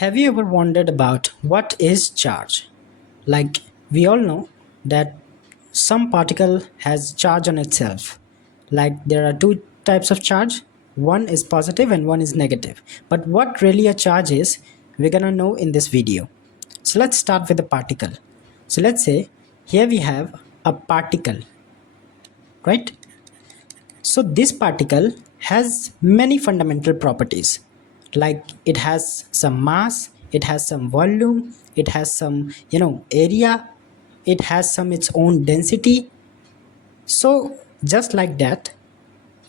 Have you ever wondered about what is charge? Like, we all know that some particle has charge on itself. Like, there are two types of charge. One is positive and one is negative. But what really a charge is, we're gonna know in this video. So let's start with the particle. So let's say here we have a particle, right? So this particle has many fundamental properties, like it has some mass, it has some volume, it has some area, it has some its own density. So just like that,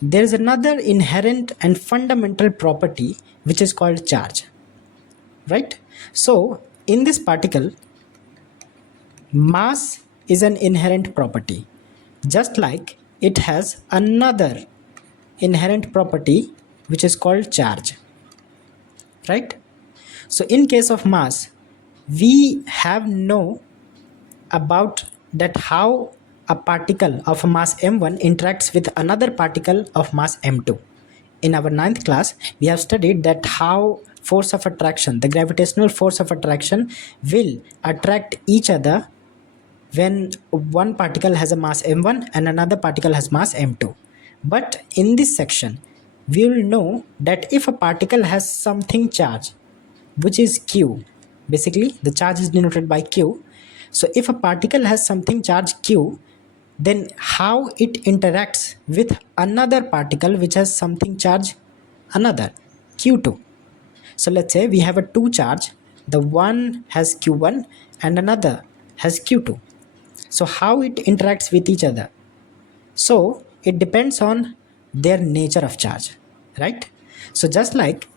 there is another inherent and fundamental property which is called charge, right? So in this particle, mass is an inherent property, just like it has another inherent property which is called charge, right? So in case of mass, we have know about that how a particle of mass m1 interacts with another particle of mass m2. In our 9th class, we have studied that how force of attraction, the gravitational force of attraction, will attract each other when one particle has a mass m1 and another particle has mass m2. But in this section, we will know that if a particle has something charge, which is q, basically the charge is denoted by q. So if a particle has something charge q, then how it interacts with another particle which has something charge another q2. So let's say we have a two charge, the one has q1 and another has q2. So how it interacts with each other? So it depends on their nature of charge, right? So just like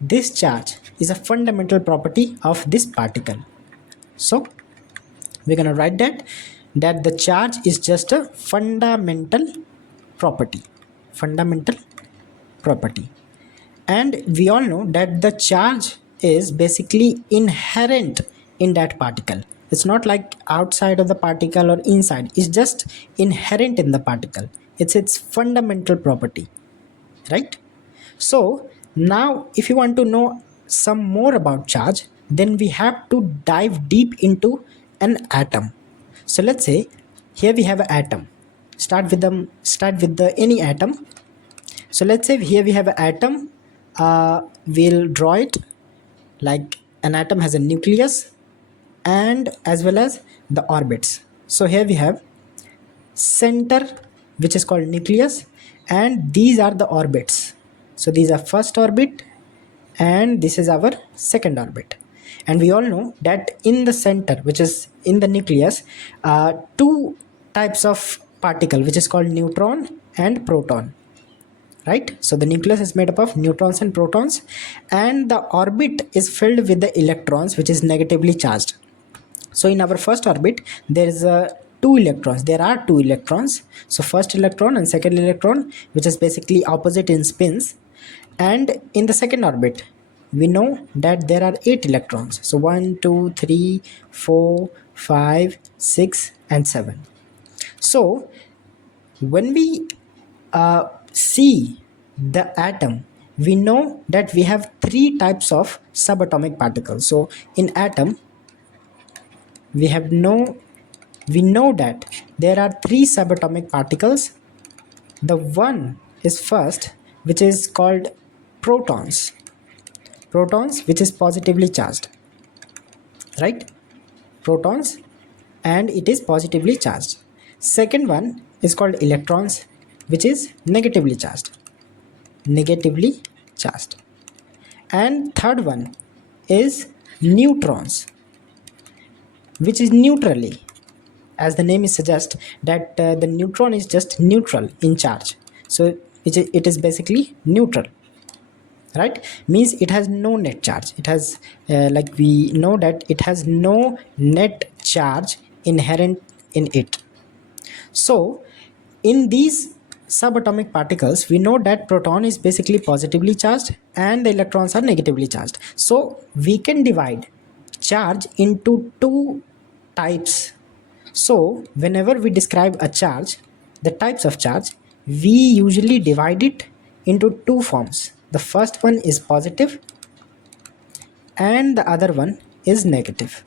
this charge is a fundamental property of this particle. So we're going to write that the charge is just a fundamental property. And we all know that the charge is basically inherent in that particle. It's not like outside of the particle or inside. It's just inherent in the particle. It's its fundamental property, right? So now if you want to know some more about charge, then we have to dive deep into an atom. So let's say here we have an atom. Start with the any atom. So let's say here we have an atom. We'll draw it like an atom has a nucleus and as well as the orbits. So here we have center, which is called nucleus, and these are the orbits. So these are first orbit and this is our second orbit. And we all know that in the center, which is in the nucleus, two types of particle, which is called neutron and proton, right? So the nucleus is made up of neutrons and protons, and the orbit is filled with the electrons, which is negatively charged. So in our first orbit, there is two electrons. There are two electrons. So first electron and second electron, which is basically opposite in spins. And in the second orbit, we know that there are 8 electrons. So 1, 2, 3, 4, 5, 6 and 7. So when we see the atom, we know that we have 3 types of subatomic particles. So in atom, we know that there are 3 subatomic particles. The one is first, which is called protons, which is positively charged, right? Protons, and it is positively charged. Second one is called electrons, which is negatively charged. And third one is neutrons, which is neutrally, as the name is suggest that the neutron is just neutral in charge. So it is basically neutral, right? Means it has no net charge. It has like we know that it has no net charge inherent in it. So in these subatomic particles, we know that proton is basically positively charged and the electrons are negatively charged. So we can divide charge into 2 types. So whenever we describe a charge, the types of charge, we usually divide it into 2 forms. The first one is positive and the other one is negative,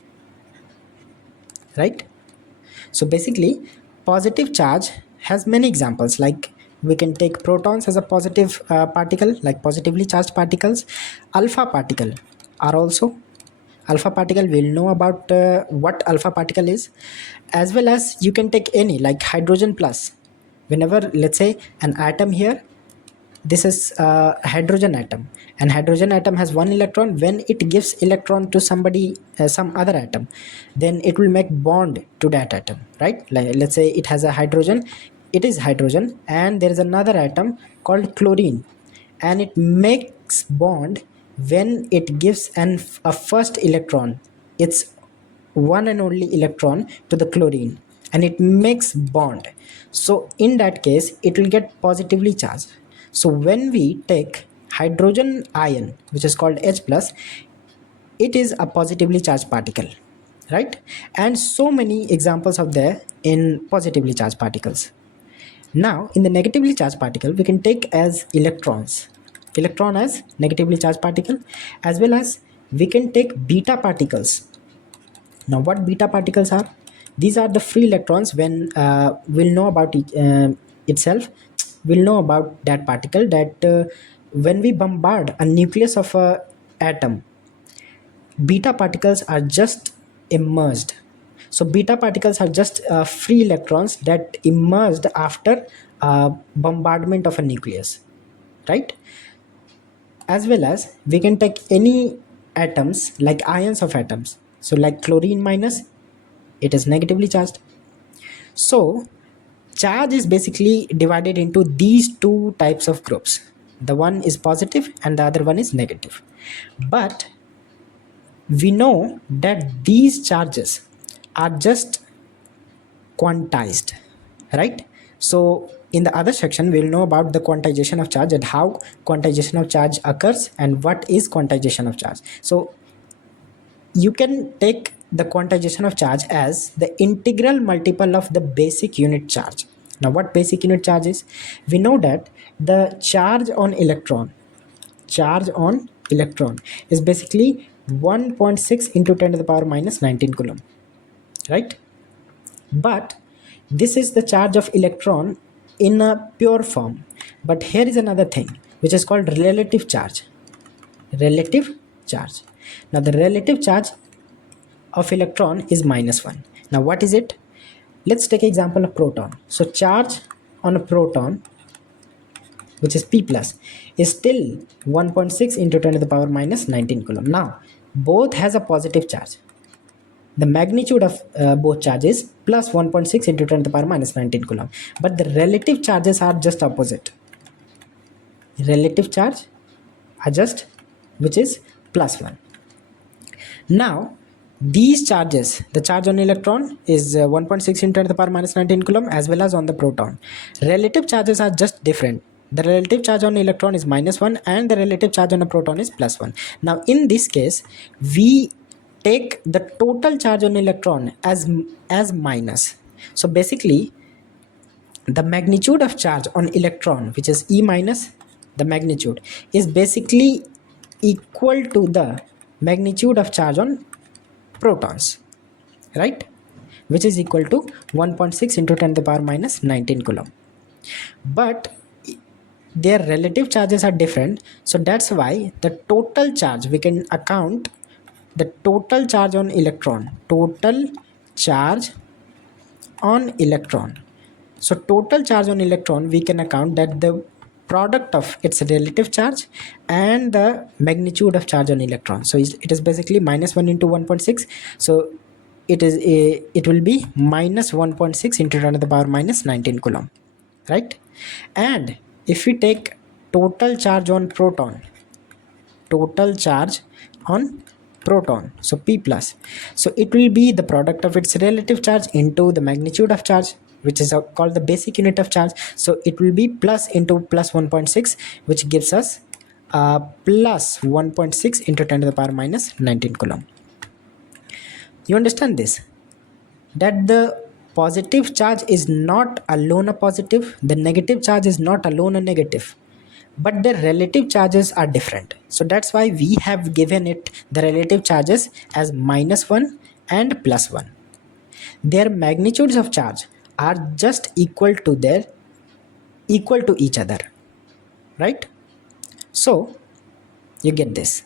right? So basically, positive charge has many examples. Like we can take protons as a positive particle, like positively charged particles. Alpha particle are also alpha particle. We'll know about what alpha particle is, as well as you can take any like hydrogen plus. Whenever, let's say, an atom here, this is a hydrogen atom, and hydrogen atom has one electron. When it gives electron to somebody, some other atom, then it will make bond to that atom, right? Like, let's say it has a hydrogen, it is hydrogen, and there is another atom called chlorine, and it makes bond when it gives a first electron, its one and only electron, to the chlorine, and it makes bond. So in that case it will get positively charged. So when we take hydrogen ion, which is called H plus, it is a positively charged particle, right? And so many examples are there in positively charged particles. Now in the negatively charged particle, we can take as electron as negatively charged particle, as well as we can take beta particles. Now what beta particles are? These are the free electrons. When we'll know about itself, we'll know about that particle, that when we bombard a nucleus of a atom, beta particles are just emerged. So beta particles are just free electrons that emerged after bombardment of a nucleus, right? As well as we can take any atoms like ions of atoms. So like chlorine minus, it is negatively charged. So charge is basically divided into these two types of groups. The one is positive and the other one is negative. But we know that these charges are just quantized, right? So in the other section, we'll know about the quantization of charge and how quantization of charge occurs and what is quantization of charge. So you can take the quantization of charge as the integral multiple of the basic unit charge. Now what basic unit charge is? We know that the charge on electron is basically 1.6 into 10 to the power minus 19 coulomb, right? But this is the charge of electron in a pure form. But here is another thing which is called relative charge. Now the relative charge of electron is -1. Now what is it? Let's take example of proton. So charge on a proton, which is P plus, is still 1.6 into 10 to the power minus 19 coulomb. Now both has a positive charge. The magnitude of both charges plus 1.6 into 10 to the power minus 19 coulomb. But the relative charges are just opposite. Relative charge are just, which is +1. Now these charges, the charge on electron is 1.6 into 10 to the power minus 19 coulomb, as well as on the proton. Relative charges are just different. The relative charge on electron is -1 and the relative charge on a proton is +1. Now in this case, we take the total charge on electron as minus. So basically the magnitude of charge on electron, which is E minus the magnitude, is basically equal to the magnitude of charge on protons, right? Which is equal to 1.6 into 10 to the power minus 19 coulomb. But their relative charges are different, so that's why the total charge, we can account the total charge on electron. So total charge on electron, we can account that the product of its relative charge and the magnitude of charge on electron. So it is basically -1 into 1.6. So it will be -1.6 into 10 to the power minus 19 coulomb, right? And if we take total charge on proton, so P plus, so it will be the product of its relative charge into the magnitude of charge, which is called the basic unit of charge. So it will be plus into plus 1.6, which gives us plus 1.6 into 10 to the power minus 19 coulomb. You understand this? That the positive charge is not alone a positive, the negative charge is not alone a negative, but their relative charges are different. So that's why we have given it the relative charges as -1 and +1. Their magnitudes of charge are just equal to each other, right? So you get this.